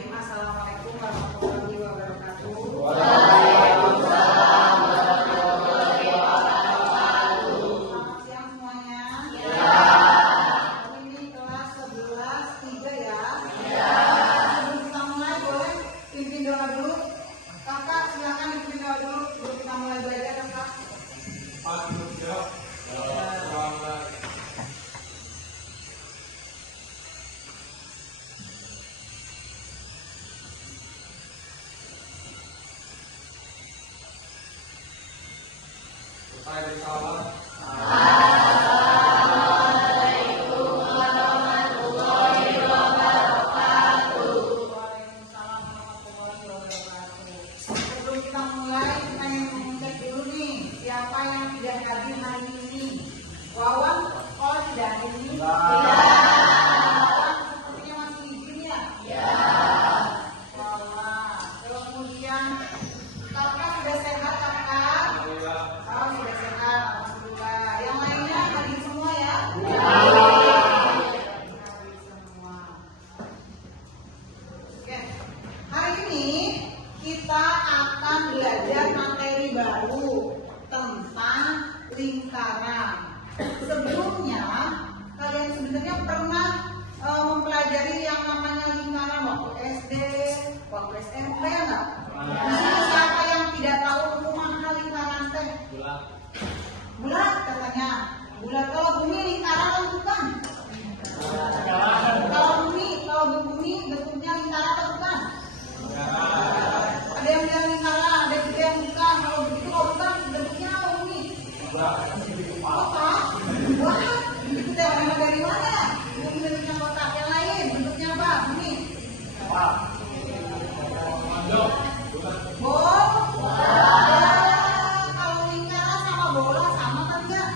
Bismillahirrahmanirrahim. Assalamualaikum warahmatullahi wabarakatuh. Waalaikumsalam warahmatullahi wabarakatuh. Selamat siang semuanya. Ya. Ini kelas 11 3 ya. Ya. Sebelum kita mulai boleh pimpin doa dulu. Kakak silakan pimpin doa dulu sebelum kita mulai belajar kakak. Assalamualaikum warahmatullahi wabarakatuh. Waalaikumsalam warahmatullahi wabarakatuh. Sebelum kita mulai, kita yang mengecek dulu nih siapa yang tidak hadir hari ini. Wawan, oh tidak hadir ini. Wawan sepertinya masih izin ya. Wawan. Terus kemudian kakak sudah sehat kakak? Oh sudah sehat, alhamdulillah. Yang lainnya hadir semua ya? Hadir semua. Oke, hari ini kita akan belajar materi baru tentang lingkaran. Sebelumnya, kalian sebenarnya pernah mempelajari yang namanya lingkaran waktu SD, waktu SMP ya nggak? Siapa yang tidak tahu kumaha lingkaran teh? Bulat katanya. Bulat kalau bumi lingkaran atau bukan? Kalau bumi bentuknya lingkaran atau bukan? Ada yang bilang lingkaran, ada juga yang bukan. Kalau begitu kalau bukan bentuknya apa bumi? Apa? Bulat. Itu teorema dari mana? Bumi bentuknya kotak. Yang lain bentuknya apa? Bumi. Bola. Kalau lingkaran sama bola sama kan enggak?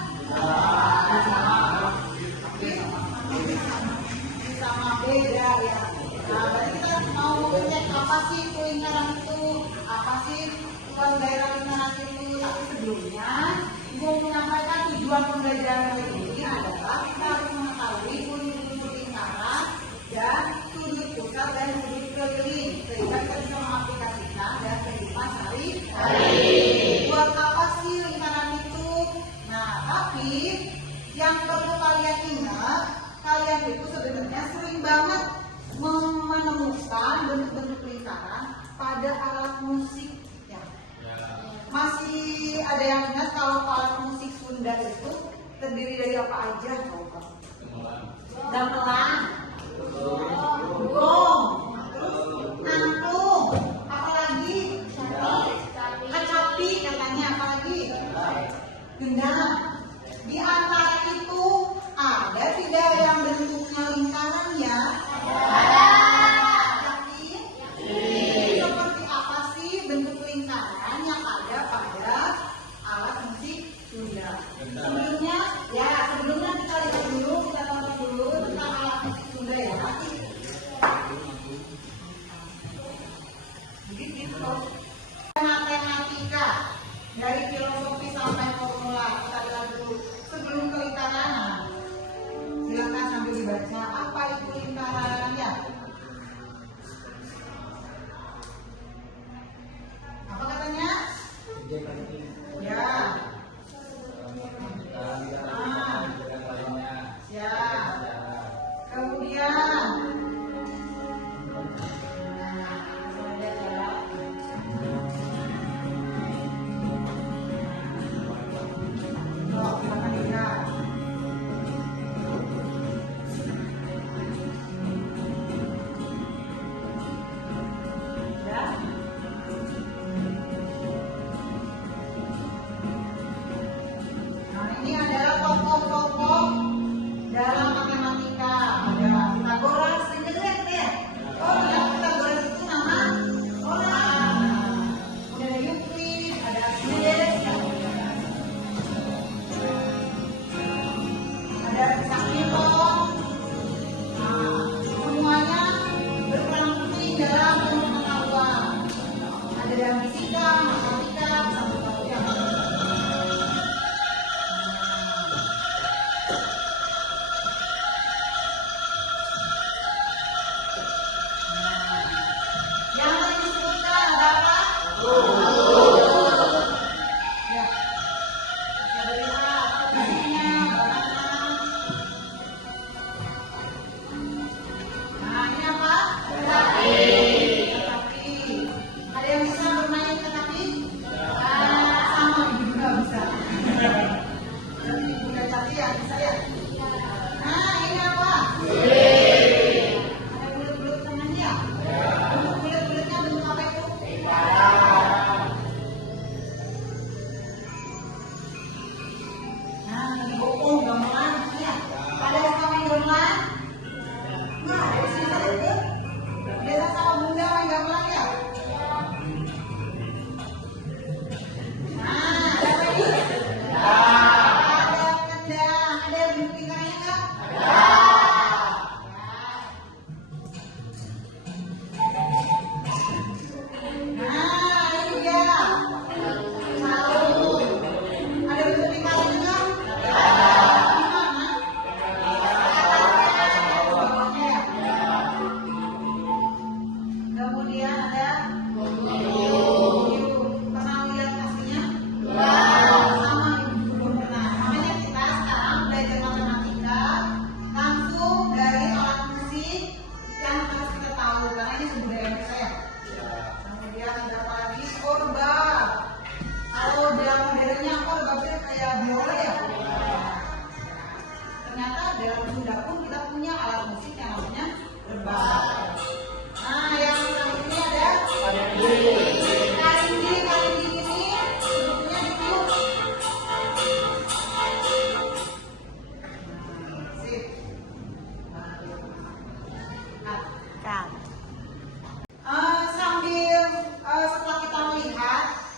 Sama beda ya. Nah, berarti kita mau cek apa sih itu lingkaran itu, apa sih tujuan daerah lingkaran itu. Tapi sebelumnya, Ibu menyampaikan tujuan pembelajaran kali ini adalah kita harus mengetahui unsur lingkaran dan sudut pusat dan sudut keliling sehingga kita bisa mengaplikasikan dan kehidupan sehari-hari. Buat apa sih lingkaran itu? Nah, tapi yang perlu kalian ingat, kalian itu sebenarnya sering banget menemukan bentuk-bentuk lingkaran pada alat musik ya. Masih ada yang ingat kalau alat musik Sunda itu terdiri dari apa aja? Gamelan, gong, angklung, apalagi kecapi katanya, apalagi gendang. Di antara itu ada tidak yang bentuknya lingkaran ya? Yakin? Seperti apa sih bentuk lingkaran yang ada pada alat musik Sunda? Sebelumnya kita lihat dulu, kita tonton dulu tentang alat musik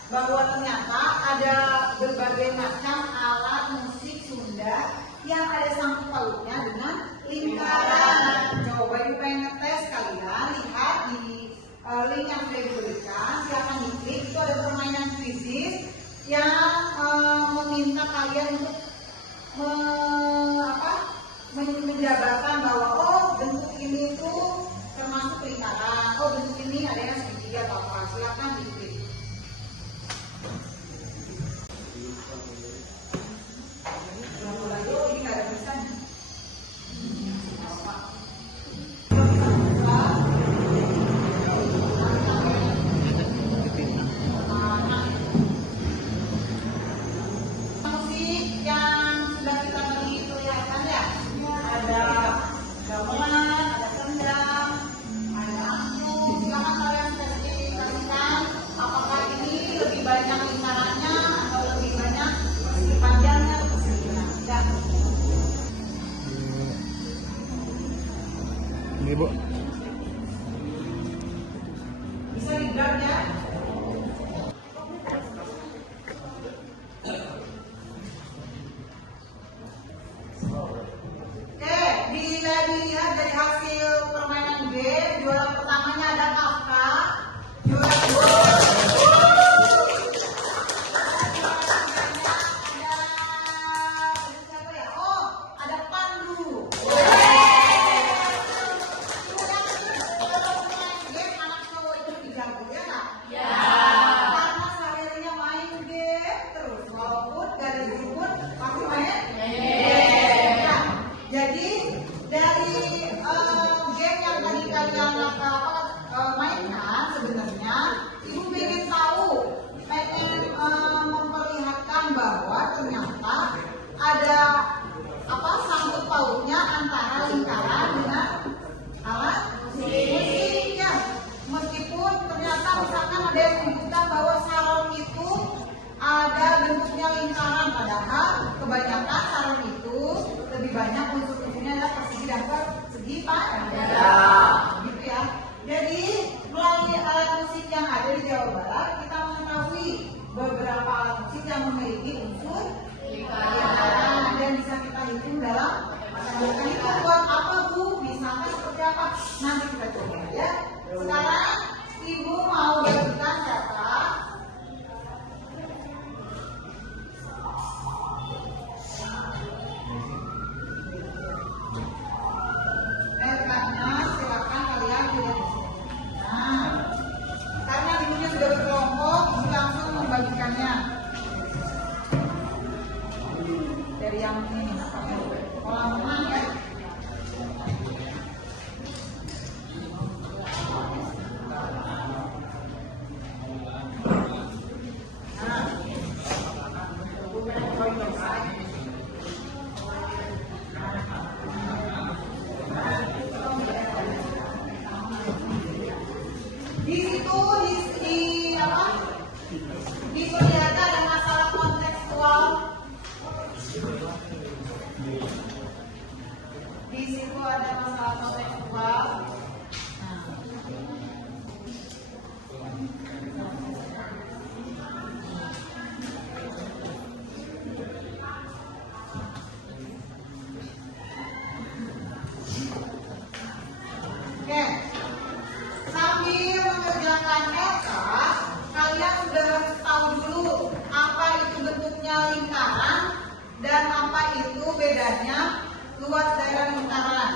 bahwa ternyata ada berbagai macam alat musik Sunda yang ada sangkut pautnya dengan lingkaran. Coba ibu pengen ngetes kalian, lihat di link yang sudah diberikan, silakan diklik. Itu ada permainan kuisis yang meminta kalian untuk menjabarkan bahwa oh bentuk ini tuh termasuk lingkaran, oh bentuk ini ada yang segitiga atau apa. Silakan diklik. Ini nggak ada tulisannya. Musik yang sudah kita beri perlihatkan ya, ada gamelan, ada kendang, ada angklung. Silakan kalian spesifikasikan apakah ini lebih banyak lingkarannya atau lebih banyak persegi panjangnya atau persegi benangnya. Ini Bu. Bisa digrab ya. Oke, bila dilihat dari hasil permainan game, juara pertamanya ada Kafka, juara kedua ada Pandu. Game anak cowok itu dijago ya nggak? Ya. Karena sehari-harinya main game terus, walaupun gak ada jemput, pasti main game. Nah, jadi dari game yang tadi kalian mainkan, sebenarnya ibu pengen tahu, pengen memperlihatkan bahwa ternyata ada sangkut pautnya antara lingkaran dengan alat musik ya. Meskipun ternyata misalkan ada yang menyebutkan bahwa sarung itu ada bentuknya lingkaran, padahal kebanyakan sarung itu lebih banyak unsur-unsurnya adalah persegi dan persegi panjang. Gitu ya. Jadi melalui alat musik yang ada di Jawa Barat, kita mengetahui beberapa alat musik yang memiliki unsur lingkaran dan bisa kita hitung dalam itu buat apa Bu? Misalnya seperti apa? Nanti kita coba ya. Sekarang ibu mau bagikan siapa? Rekatnya silakan kalian pilih. Nah, karena ibunya sudah berkelompok, ibu langsung membagikannya. Dari yang ini, kolam renang ya. Di situ diperlihatkan ada masalah kontekstual. Di situ ada masalah kontekstual. Oke. Sambil mengerjakan LK, kalian sudah harus tahu dulu apa itu bentuknya lingkaran dan apa itu bedanya luas daerah lingkaran.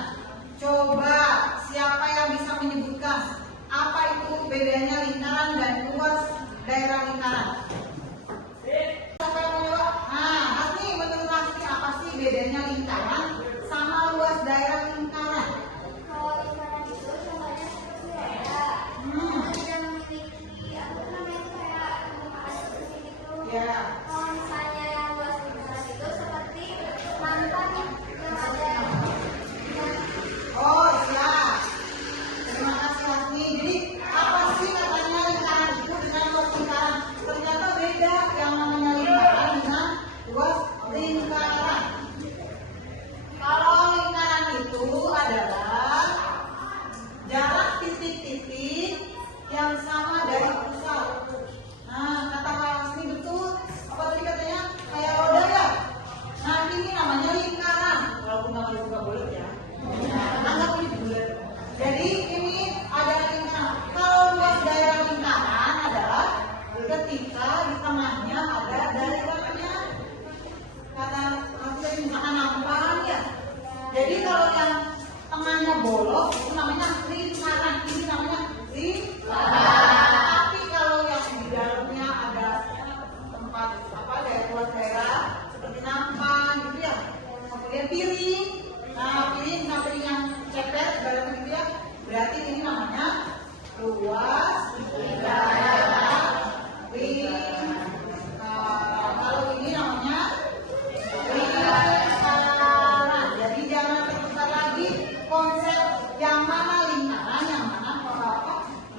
Coba siapa yang bisa menyebutkan apa itu bedanya lingkaran dan luas daerah lingkaran? Siapa yang mau jawab? Nah, Hasni, menurut Hasni apa sih bedanya lingkaran sama luas daerah lingkaran? Kalau lingkaran itu contohnya seperti daerah. Tidak memiliki apa namanya kayak tempat seperti itu. Ya. Kalau misalnya yang luas lingkaran itu seperti mantan yang ada. Oh iya. Terima kasih Hasni. Jadi apa sih katanya lingkaran itu dengan luas lingkaran? Ternyata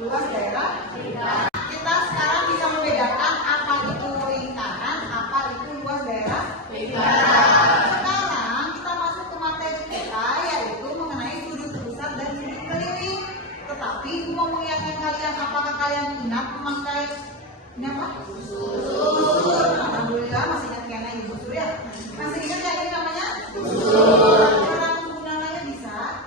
luas daerah lingkaran. Kita sekarang bisa membedakan apa itu lingkaran, apa itu luas daerah lingkaran. Sekarang kita masuk ke materi kita, yaitu mengenai sudut pusat dan sudut keliling. Tetapi mau mengingatkan kalian, apakah kalian ingat memakai ini apa? Busur. Alhamdulillah masih ingat kayaknya ibu busur ya. Masih ingat ya ini namanya? Busur. Orang penggunaannya bisa?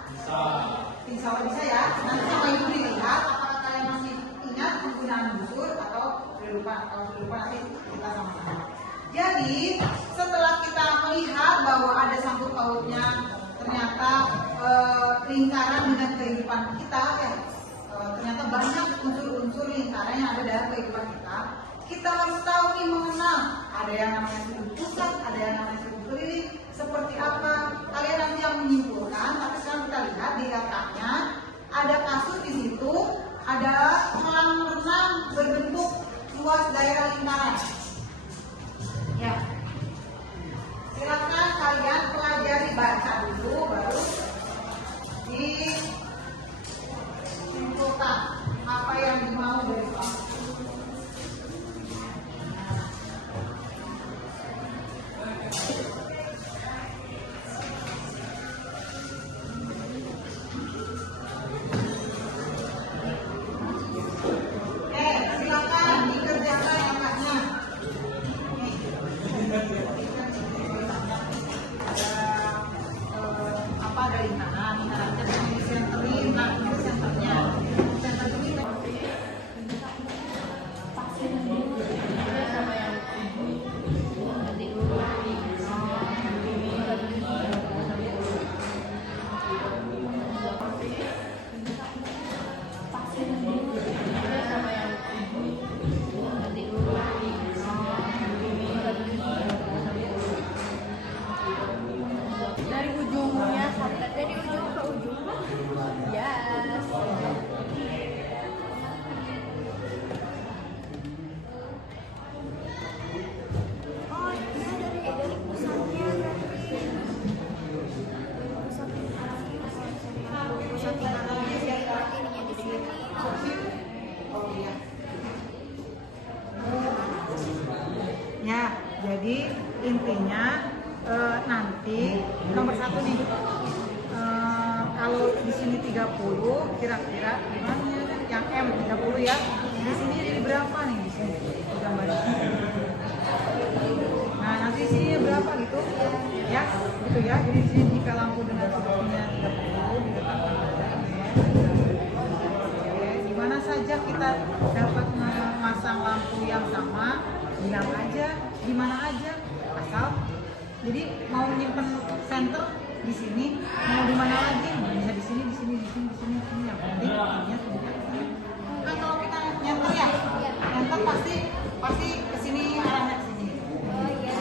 Insya Allah bisa ya. Nanti sama ibu dilihat apakah kalian masih ingat penggunaan busur atau sudah lupa. Kalau sudah lupa nanti kita sama-sama. Jadi setelah kita melihat bahwa ada sangkut pautnya ternyata lingkaran dengan kehidupan kita ya. Ternyata banyak unsur-unsur lingkaran yang ada dalam kehidupan kita. Kita harus tahu nih mengenal. Ada yang namanya sudut pusat, ada yang namanya sudut keliling. Seperti apa? Kalian nanti yang menyimpulkan. Tapi sekarang kita lihat di letaknya ada kasur di situ, ada kolam renang berbentuk luas daerah lingkaran. Ya. Silakan kalian pelajari, baca dulu, baru disimpulkan apa yang dimau dari kamu. Dari ujungnya sampai dari ujung ke ujung. Yes. Oh, ini dari pusatnya berarti. Pusat lingkarannya berarti ininya di sini. Oh iya. Ya, jadi intinya nanti nomor 1 nih. Kalau di sini 30, kira-kira gimana yang M 30 ya? Di sini jadi berapa nih di sini gambarnya? Nah, nanti di sini berapa gitu? Ya, gitu ya. Jadi di sini jika lampu dengan sudutnya 30 diletakkan pada M. Oke, di mana saja kita dapat memasang lampu yang sama, bilang aja, di mana aja, asal. Jadi mau nyimpen center di sini, mau di mana lagi? Bisa di sini, di sini, di sini, di sini, di sini. Yang penting ininya sudah. Kan kalau kita nyenter ya, nyenter pasti ke sini arahnya ke sini.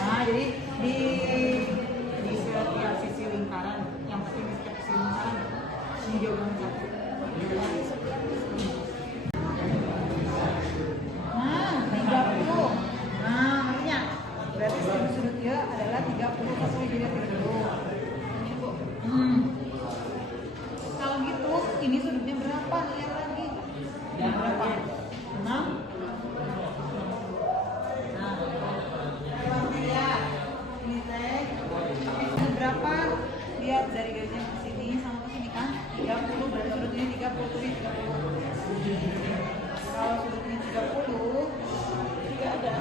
Nah, jadi di setiap sisi lingkaran, yang pasti di setiap sisi lingkaran ini jawaban satu. Nah, 30. Nah, artinya berarti sudut-sudutnya adalah 30 kasih jadi 30. Kalau gitu, ini sudutnya berapa? Lihat lagi. Berapa? 6. Nah, coba lihat. Ini teh. Ini berapa? Lihat dari garisnya ke sini sama ke sini kan? 30 berarti sudutnya 30 tuh 30. Kalau sudutnya 30, tidak ada.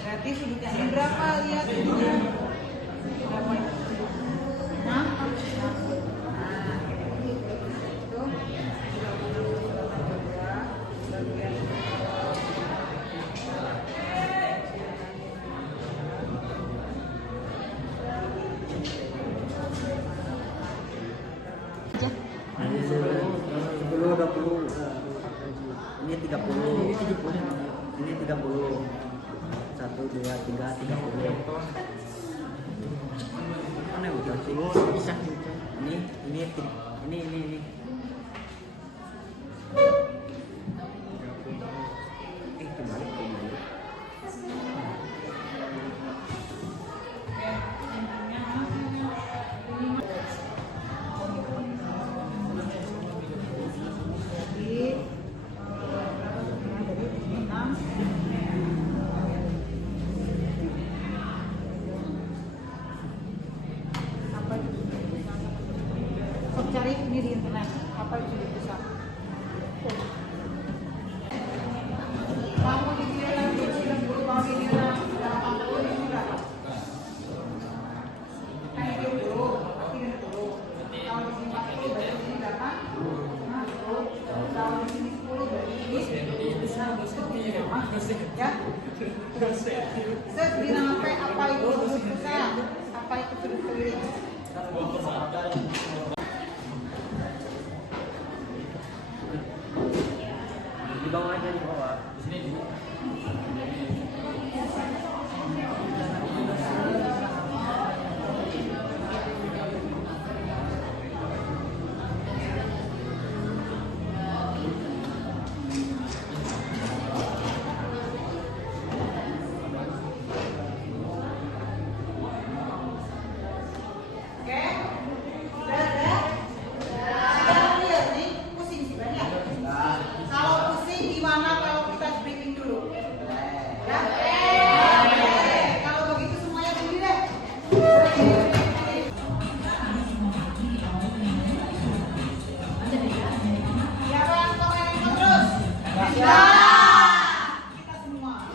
Berarti sudutnya ini berapa? Lihat ininya. Berapa itu? Nah, ini 30, ini 30, 1, 2, 3, 30. Mana udah sih? Bisa. Ini. Kembali. Ya. Set bilang apa itu sudut pusat? Apa itu sudut keliling? Di bawah aja, di bawah. Oke? Sudah ada? Sudah clear nih? Pusing sih banyak. Kalau pusing gimana kalau kita briefing dulu? Ya? Oke. Kalau begitu semuanya berdiri deh. Siapa yang komen terus? Ya. Kita semua.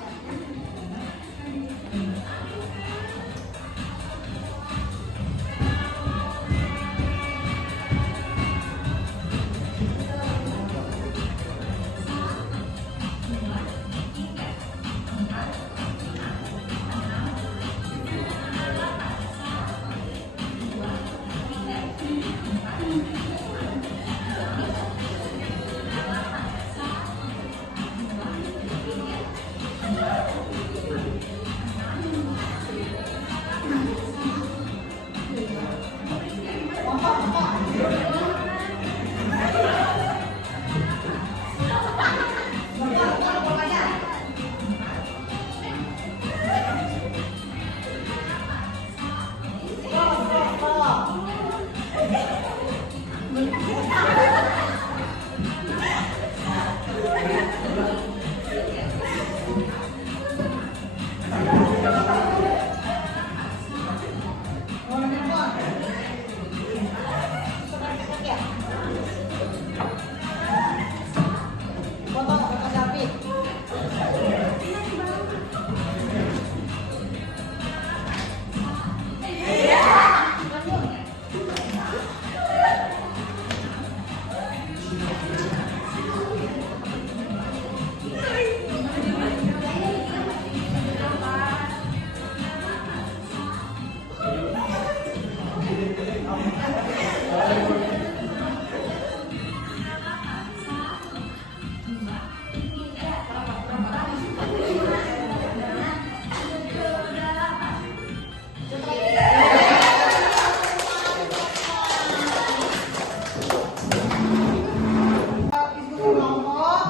Diskusi kelompok,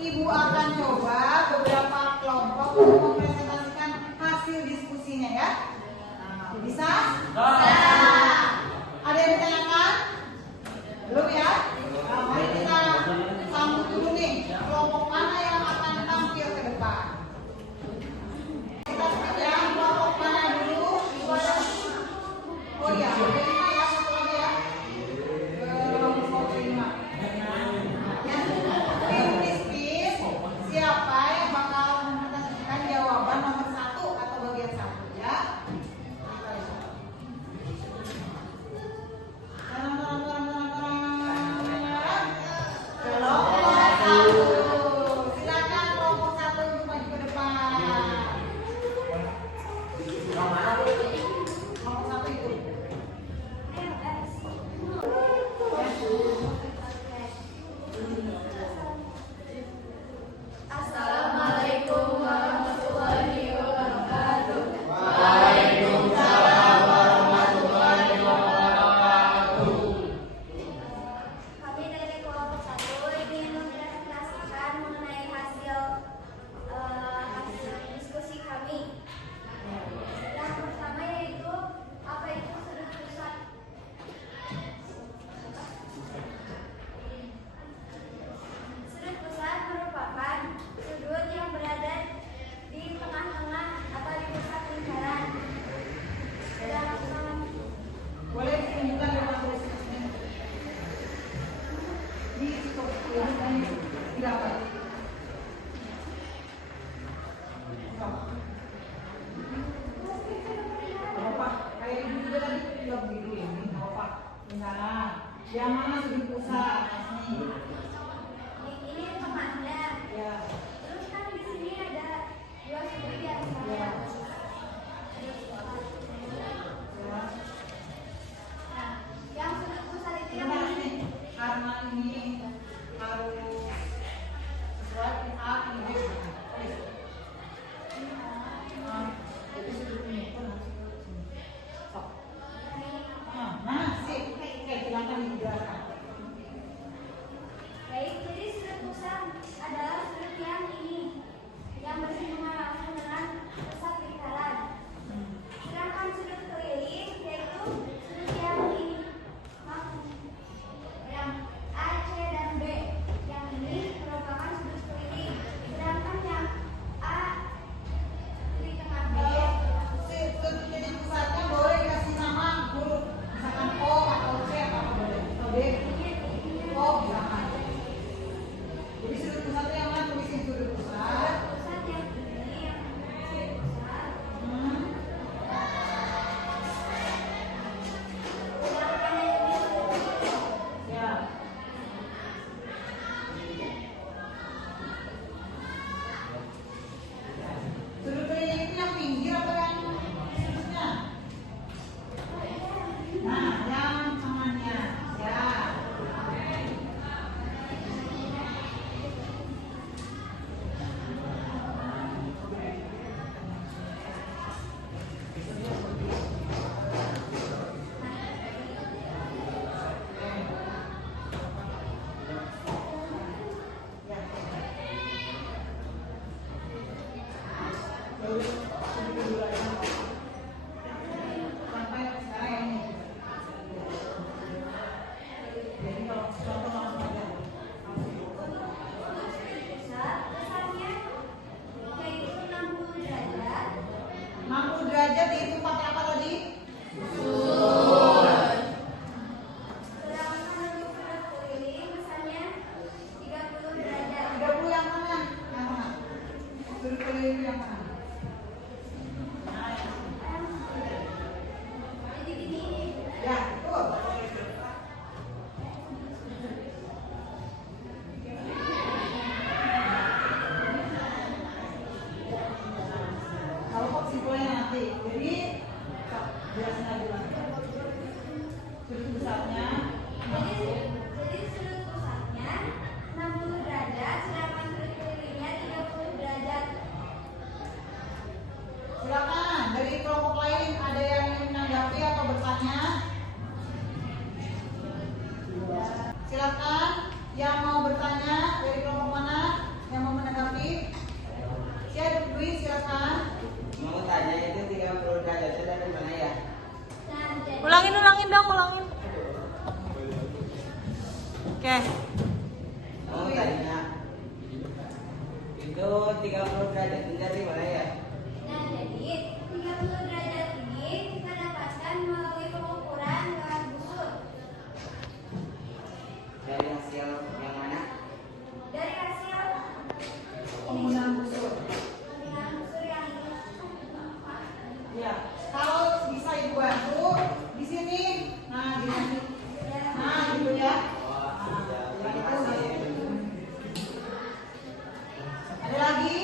Ibu akan coba beberapa kelompok untuk mempresentasikan hasil diskusinya ya. Nah, bisa? Ada yang ditanyakan? Belum ya? Nah, mari kita sambut dulu nih kelompok mana yang akan tampil ke depan. Kita skip ya, kelompok mana dulu? Oh iya, ada 5 ya, satu lagi ya. Kelompok 5. Please, siapa yang bakal mempresentasikan jawaban nomor 1 atau bagian 1 ya? Kelompok 1. Silakan kelompok 1 untuk maju ke depan. Kelompok 1 ikut. Assalamualaikum warahmatullahi wabarakatuh. Kami dari kelompok 1 ingin mempresentasikan mengenai hasil diskusi kami. Yang pertama yaitu apa itu sudut pusat. Sudut pusat merupakan sudut yang berada di tengah-tengah atau di pusat lingkaran. Boleh ditunjukkan lewat tulisannya. Di situ tulisannya berapa? Apa? Kayak ibu juga tadi bilang begitu ya, ini apa? Misalnya, yang mana sudut pusat? Nih. Ini tengahnya. Ya. Terus kan di sini ada 30 derajat ini dari mana ya? Nah, jadi 30 derajat ini kita dapatkan melalui pengukuran garis busur. Dari hasil yang mana? Dari hasil Penggunaan busur. pembinaan busur yang ini. Ya, kalau bisa ibu bantu di sini, nah gini, nah gitu ya. Oh, ya. Nah, Terima itu. kasih. Ada lagi?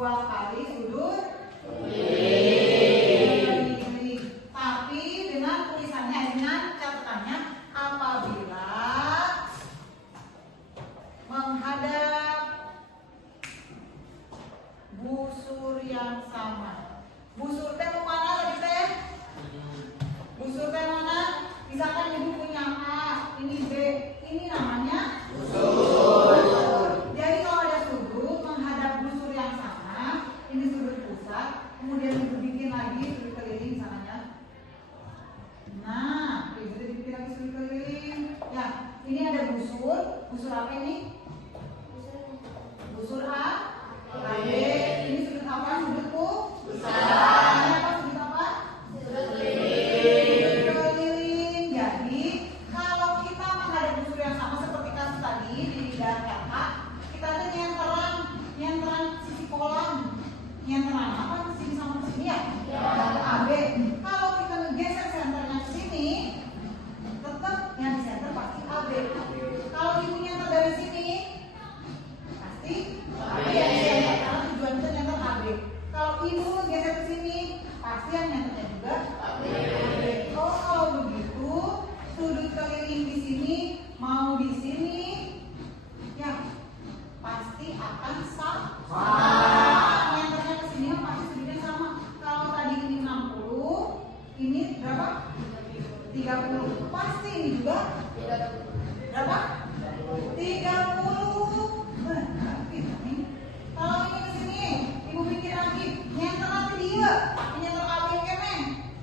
2 kali sudut keliling. Tapi dengan tulisannya, dengan catatannya, apabila menghadap busur yang sama. Busur teh mau mana lagi teh? Busur teh mana? Misalkan ibu punya A, ini B, ini namanya busur. Jadi kalau ada sudut menghadap busur yang sama, ini sudut pusat, kemudian ibu bikin lagi sudut keliling sananya. Nah, ibu bikin lagi sudut keliling. Ya, ini ada busur. Busur apa ini? Busur A, AB. Ini sudut apa? Sudut pusat. Ini apa? Sudut apa? Sudut keliling. Jadi kalau kita menghadap busur yang sama seperti kasus tadi di lidah kakak, kita ada nyenteran sisi kolam. Nyenteran apa? Sini sama sini ya? AB. Kalau kita menggeser senternya ke sini, tetap yang di center pasti AB. Kalau ibu nyentar dari sini, pasti AB yang di center karena tujuan kita nyentar AB. Kalau ibu geser ke sini, pasti yang nyentarnya juga AB. Oh, kalau begitu, sudut keliling di sini mau di sini, ya pasti akan sama. Nyentarnya ke sini pasti sudutnya sama. Kalau tadi ini 60, ini berapa? 30. Pasti ini juga berapa? 30. Benar, kita nih. Kalau ini ke sini, ibu pikir lagi, nyentar nanti dia, nyentar AB kemen.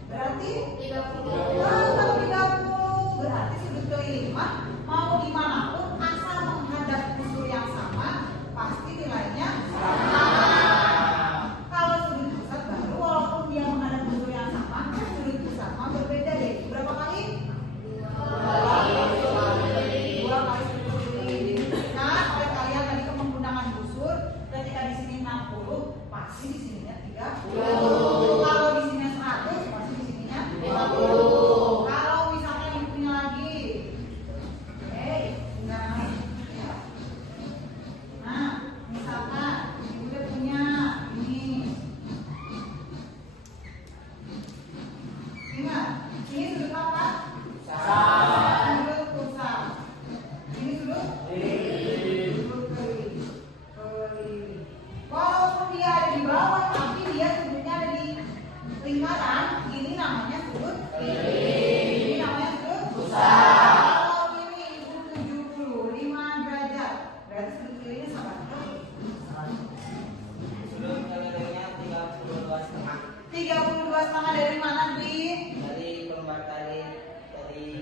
Berarti 30. Kalau 30, berarti sudut keliling mah mau dimanapun asal menghadap busur yang sama, pasti nilainya sama. Kalau sudut pusat baru, walaupun dia menghadap busur yang sama, sudut pusat mah berbeda deh. Berapa kali? 2 kali sudut keliling. Nah, oleh kalian tadi menggunakan busur, ketika di sini 60, pasti di sininya 30. Kalau di sini 100, pasti di sininya 50. Kalau misalkan ibu punya lagi, nah, misalkan ibu udah punya ini. Ingat, ini sudut apa? Sudut pusat. Ini sudut keliling. Walaupun dia ada di bawah, tapi dia sudutnya ada di lingkaran. Ini namanya sudut keliling. Ini namanya sudut pusat. Kalau ini ibu 75 derajat, berarti sudut kelilingnya sama. Sudut kelilingnya 32,5. 32,5 dari mana, Dwi? Dari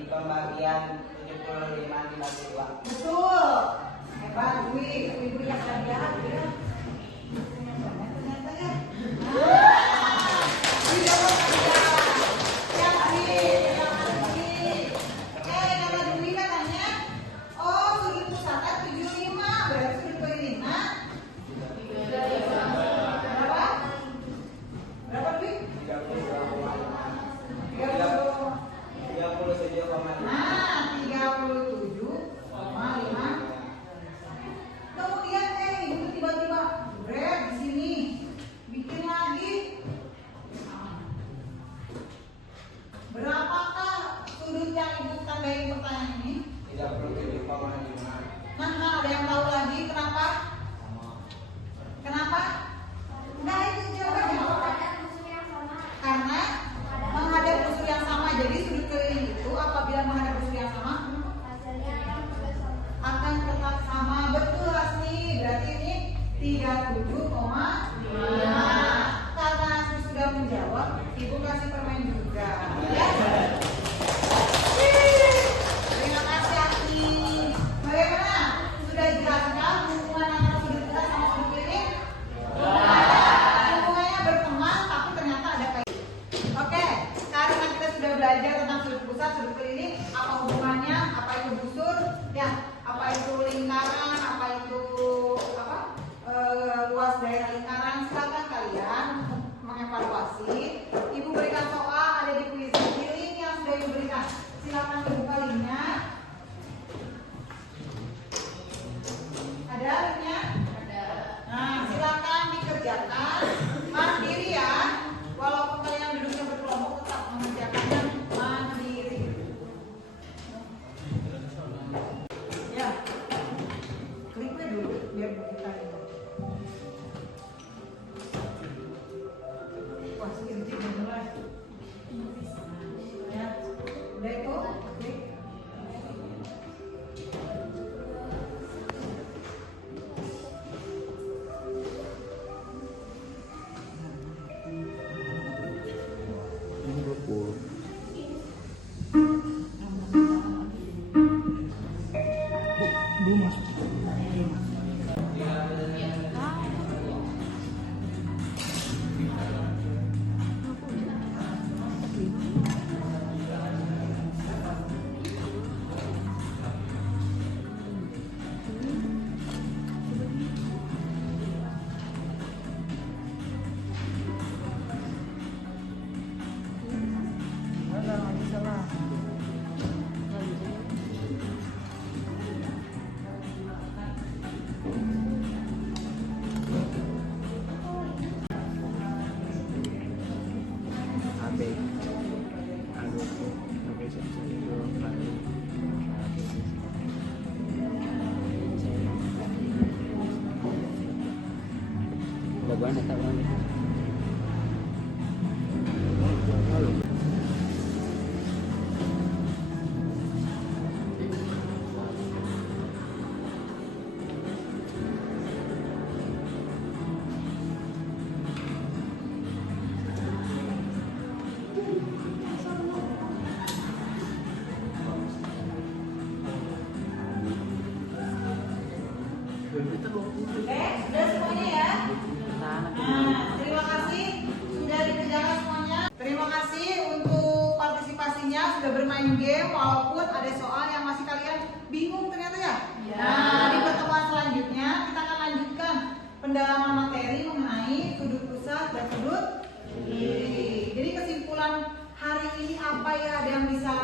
pembagian 75 dibagi 2. Betul. Hebat, Dwi. Ibu yang hadiah ya. Ternyata ya. Dwi dapat hadiah. Yang Dwi. Karena Dwi katanya, oh sudut pusatnya 75, berarti sudut kelilingnya berapa? Berapa, Dwi? 37,5. Nah, 37,5. Kemudian ibu tiba-tiba break di sini, bikin lagi. Berapakah sudut yang ibu tandai pertanyaan ini? 37,5. Nah, ada yang tahu lagi kenapa? Kenapa? Nah, itu jawabannya. Karena menghadap busur yang sama. Jadi sudut keliling itu apabila menghadap busur yang sama akan tetap sama. Betul, Asmi. Berarti ini 37,5. Karena Asmi sudah menjawab, ibu kasih permen juga. Ya. Terima kasih, Asmi. Bagaimana? Sudah jelaskah hubungan antara sudut pusat sama sudut keliling? Hubungannya berteman, tapi ternyata ada kaitan. Oke, karena kita sudah belajar tentang sudut pusat, sudut keliling, apa hubungannya, apa itu busur, ya, apa itu lingkaran, apa itu luas daerah lingkaran. Silakan kalian mengevaluasi. Ibu berikan soal ada di kuis link yang sudah ibu berikan. Silakan dibuka linknya. Ada linknya? Ada. Nah, silakan dikerjakan. bukan tak bukan. Sudah semuanya ya. Nah, terima kasih sudah dikerjakan semuanya. Terima kasih untuk partisipasinya, sudah bermain game walaupun ada soal yang masih kalian bingung ternyata ya. Nah, di pertemuan selanjutnya kita akan lanjutkan pendalaman materi mengenai sudut pusat dan sudut kiri. Jadi kesimpulan hari ini apa ya, ada yang bisa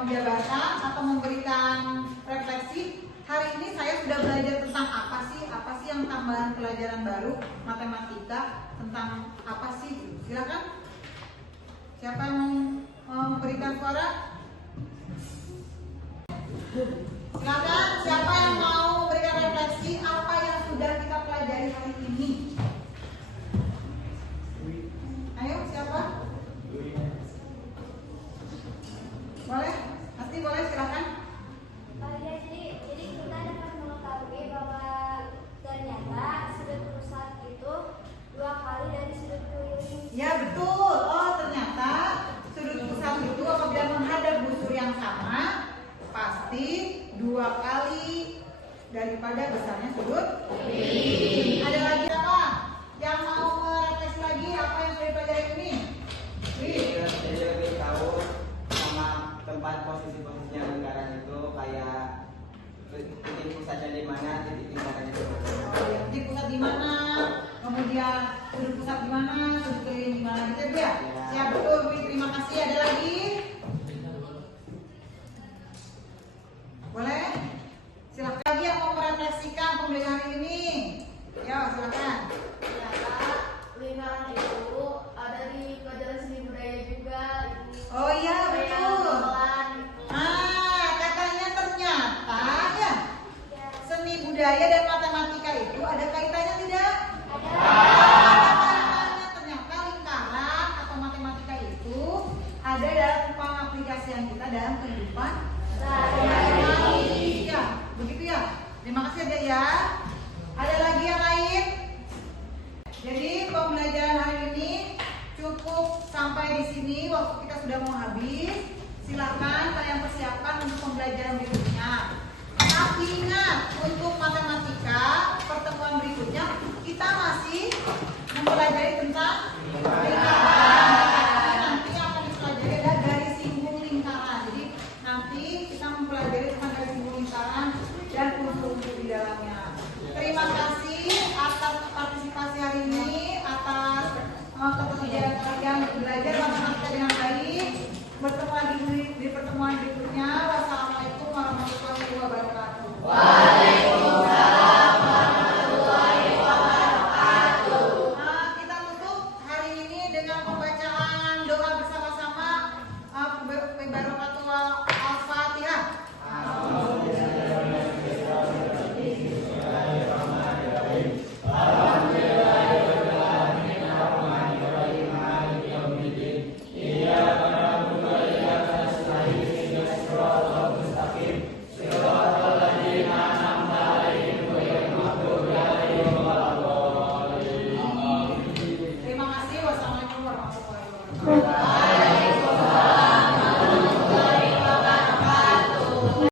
menjabarkan atau memberikan refleksi? Hari ini saya sudah belajar tentang apa sih yang tambahan pelajaran baru matematika, tentang apa sih? Silakan. Siapa yang mau memberikan suara? Silakan. Siapa yang mau memberikan refleksi apa yang sudah kita pelajari hari ini? Ayo, siapa? Boleh? Pasti boleh, silakan. Jadi kita dapat mengetahui bahwa ternyata sudut pusat itu 2 kali dari sudut keliling. Ya betul. Oh ternyata sudut pusat itu apabila menghadap busur yang sama pasti 2 kali daripada besarnya sudut kiri. Ada lagi apa? Yang mau merefleksi lagi apa yang sudah dipelajari ini? Jadi lebih tahu sama tempat posisi-posisinya lingkaran itu, kayak titik pusatnya di mana, titik lingkarannya di mana. Titik pusat di mana? Kemudian sudut pusat di mana? Sudut keliling di mana? Gitu ya? Siap betul. Terima kasih. Ada lagi? Boleh? Silakan lagi yang mau merefleksikan pembelajaran hari ini. Ya, silakan. Ternyata lingkaran itu ada di pelajaran seni budaya juga. Oh iya betul. Katanya ternyata ya seni budaya dan matematika itu ada kaitannya tidak? Ada kaitannya. Ternyata lingkaran atau matematika itu ada dalam pengaplikasian kita dalam kehidupan sehari-hari. Ya, begitu ya. Terima kasih Dek ya. Ada lagi yang lain? Jadi pembelajaran hari ini cukup sampai di sini, waktu kita sudah mau habis. Silakan kalian persiapkan untuk pembelajaran berikutnya. Tapi ingat, untuk matematika pertemuan berikutnya kita masih mempelajari tentang